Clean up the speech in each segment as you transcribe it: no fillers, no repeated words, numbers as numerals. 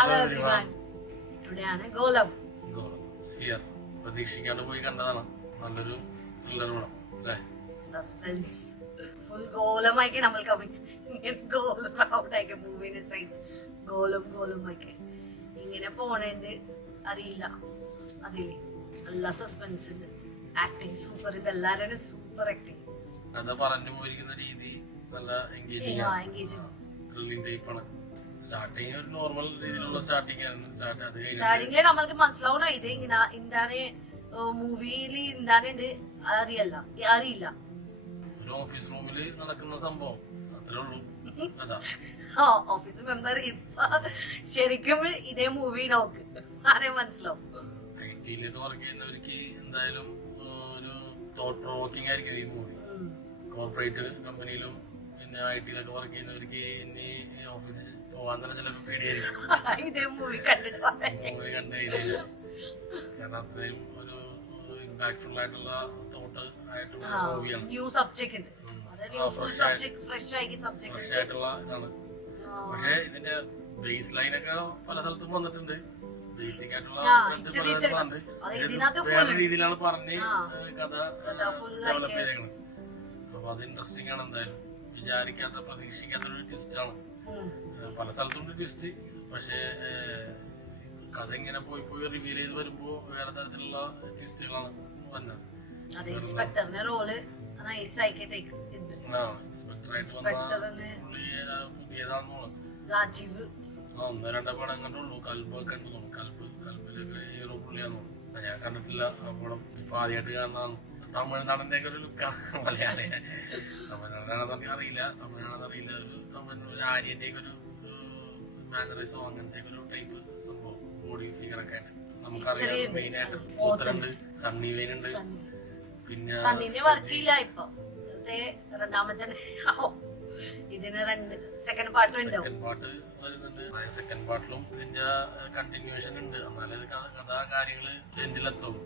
Hello everyone. Today ആണ് ഗോലം. Here പ്രതീക്ഷിക്കാണ്ട് പോയി കണ്ടതാണ്. നല്ലൊരു ത്രില്ലർ പടം അല്ലേ? സസ്പെൻസ് ഫുൾ ഗോലമായിക്ക് നമ്മൾ ഇങ്ങനെ ഗോലം ഔട്ടായിക്കെ മൂവിനെ സൈഡ് ഗോലമായിക്കെ ഇങ്ങനെ പോണേണ്ട് അറിയില്ല. അതില് നല്ല സസ്പെൻസ് ഉണ്ട്. ആക്ടിങ് സൂപ്പർ, ഇത് എല്ലാവരും സൂപ്പർ ആക്ടിങ്. അത് പറഞ്ഞു പോയിരിക്കുന്ന രീതി നല്ല എൻഗേജിങ് ത്രില്ലിംഗ് ടൈപ്പാണ്. സ്റ്റാർട്ടിങ് ഒരു നോർമൽ രീതിയിലുള്ള സ്റ്റാർട്ടിങ് ആയിരുന്നു. സ്റ്റാർട്ടിങ്ങില് നമ്മൾക്ക് മനസ്സിലാവണ ഇത് ഇങ്ങനെ എന്താണ് മൂവിയില് എന്താണ്ട് അറിയില്ല. ഒരു ഓഫീസ് റൂമില് നടക്കുന്ന സംഭവം അത്രേ ഉള്ളൂ. അതാ ഓഫീസ് മെമ്പർ ഇപ്പൊ ശരിക്കും ഇതേ മൂവി നോക്ക് അതേ മനസ്സിലാവും. IT-ലൊക്കെ വർക്ക് ചെയ്യുന്നവർക്ക് എന്തായാലും ഒരു തോട്ട് പ്രൊവോക്കിംഗ് ആയിരിക്കും ഈ മൂവി. കോർപ്പറേറ്റ് കമ്പനിയിലും പിന്നെ IT-ലൊക്കെ വർക്ക് ചെയ്യുന്നവർക്ക് ഇനി ഓഫീസിൽ പോവാൻ തന്നെ ചിലപ്പോൾ പേടിയായിരിക്കും മൂവി കണ്ടു കഴിഞ്ഞാൽ. കാരണം അത്രയും ഒരു ഇമ്പാക്ട്ഫുൾ ആയിട്ടുള്ള തോട്ട് ആയിട്ടുള്ള മൂവിയാണ്. ഫ്രഷ് ആയിട്ടുള്ള ഇതാണ്. പക്ഷെ ഇതിന്റെ ബേസ് ലൈനൊക്കെ പല സ്ഥലത്തും വന്നിട്ടുണ്ട്. ബേസിക് ആയിട്ടുള്ള വേറെ രീതിയിലാണ് പറഞ്ഞ് കഥ ഡെവലപ്പ് ചെയ്തേക്കുന്നത്. അപ്പൊ അത് ഇൻട്രസ്റ്റിംഗ് ആണ്. എന്തായാലും വിചാരിക്കാത്ത പ്രതീക്ഷിക്കാത്തൊരു ട്വിസ്റ്റ് ആണ്. പല സ്ഥലത്തും ട്വിസ്റ്റ്, പക്ഷേ കഥ ഇങ്ങനെ പോയി റിവീൽ ചെയ്ത് വരുമ്പോ വേറെ തരത്തിലുള്ള ട്വിസ്റ്റുകളാണ് വന്നത്. ഇൻസ്പെക്ടറിന്റെ റോള് ഇൻസ്പെക്ടറായിട്ട് വന്ന പുതിയതാണെന്ന് രാജീവ്. ഒന്നോ രണ്ടോ പടം കണ്ടുള്ളൂ. കൽബൊക്കെ കണ്ടു. കൽബിലൊക്കെ ഹീറോ പുള്ളിയാണോ? ഞാൻ കണ്ടിട്ടില്ല ആ പടം. ഇപ്പൊ ആദ്യമായിട്ട് കാണുന്നതാണ്. തമിഴ്നാടിന്റെ ഒക്കെ ഒരു ലുക്കാണ്. മലയാളി തമിഴ്നാടാണെന്ന് അറിയില്ല. ഒരു തമിഴ് ഒരു ആര്യന്റെ ഒക്കെ ഒരു മാനറിസോ അങ്ങനത്തെ ഒരു ടൈപ്പ് സംഭവം. ബോഡി ഫിഗർ ഒക്കെ ആയിട്ട് നമുക്കറിയാം. മെയിൻ ആയിട്ട് പോത്തനുണ്ട്, സണ്ണി വെയിൻ ഉണ്ട്. പിന്നെ വർക്കില്ല ഇപ്പൊ രണ്ടാമത്തെ ഇതിന് സെക്കൻഡ് പാർട്ട് വരുന്നുണ്ട്. സെക്കൻഡ് പാർട്ടിലും ഇതിന്റെ കണ്ടിന്യൂഷൻ ഉണ്ട്. എന്നാലേ കഥാ കാര്യങ്ങള് എൻഡിലെത്തുള്ളൂ.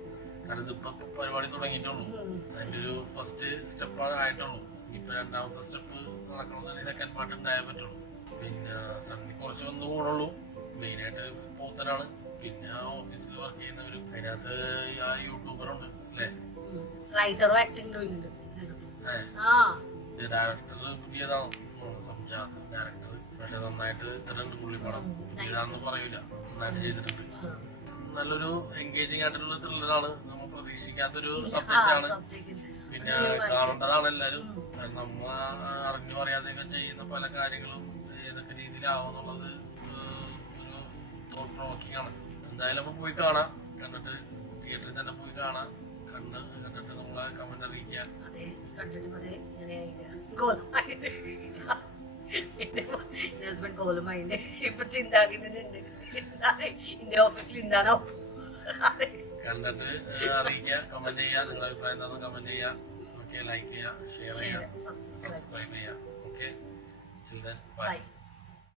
കാരണം ഇതിപ്പോ പരിപാടി തുടങ്ങിയിട്ടുള്ളൂ. അതിന്റെ ഒരു ഫസ്റ്റ് സ്റ്റെപ്പ് ആയിട്ടുള്ളൂ. ഇനിയിപ്പോ രണ്ടാമത്തെ സ്റ്റെപ്പ് നടക്കണമെന്നുണ്ടെങ്കിൽ സെക്കൻഡ് പാർട്ട് ഉണ്ടായാൽ പറ്റുള്ളൂ. പിന്നെ സണ്ണി കുറച്ച് വന്നു പോകണുള്ളൂ. മെയിനായിട്ട് പോത്തനാണ്. പിന്നെ ഓഫീസിൽ വർക്ക് ചെയ്യുന്നവരും അതിനകത്ത് ആ യൂട്യൂബറുണ്ട് അല്ലേ? റൈറ്ററും ആക്ടിംഗ് ഡയറക്ടർ പുതിയതാണ് സംജാത് ഡയറക്ടർ. പക്ഷെ നന്നായിട്ട് ഇത്തിട്ടുണ്ട് പുള്ളി. പടം ഇതാണെന്ന് പറയൂല, നന്നായിട്ട് ചെയ്തിട്ടുണ്ട്. നല്ലൊരു എൻഗേജിങ് ആയിട്ടുള്ള ത്രില്ലറാണ്. നമ്മൾ പ്രതീക്ഷിക്കാത്തൊരു സബ്ജക്റ്റ് ആണ്. പിന്നെ കാണേണ്ടതാണ് എല്ലാരും. കാരണം നമ്മ അറിഞ്ഞു പറയാതെയൊക്കെ ചെയ്യുന്ന പല കാര്യങ്ങളും ഏതൊക്കെ രീതിയിലാവും എന്നുള്ളത് ഒരു തോട്ട് പ്രൊവോക്കിംഗ് ആണ്. എന്തായാലും അപ്പൊ പോയി കാണാം. കണ്ടിട്ട് തിയേറ്ററിൽ തന്നെ പോയി കാണാം. കണ്ടിട്ട് നമ്മളെ കമന്റ് അറിയിക്കാം. ഹസ്ബൻഡ് ഗോലമായിണ്ട്. ഇപ്പൊ ചിന്താകുന്നുണ്ട് എന്റെ ഓഫീസിൽ എന്താണോ കണ്ടിട്ട് അറിയിക്കുക. കമന്റ് ചെയ്യുക. നിങ്ങളുടെ അഭിപ്രായം എന്താണെന്ന് കമന്റ് ചെയ്യുക. ഓക്കെ, ലൈക്ക് ചെയ്യുക, ഷെയർ ചെയ്യുക, സബ്സ്ക്രൈബ് ചെയ്യുക. Okay, by.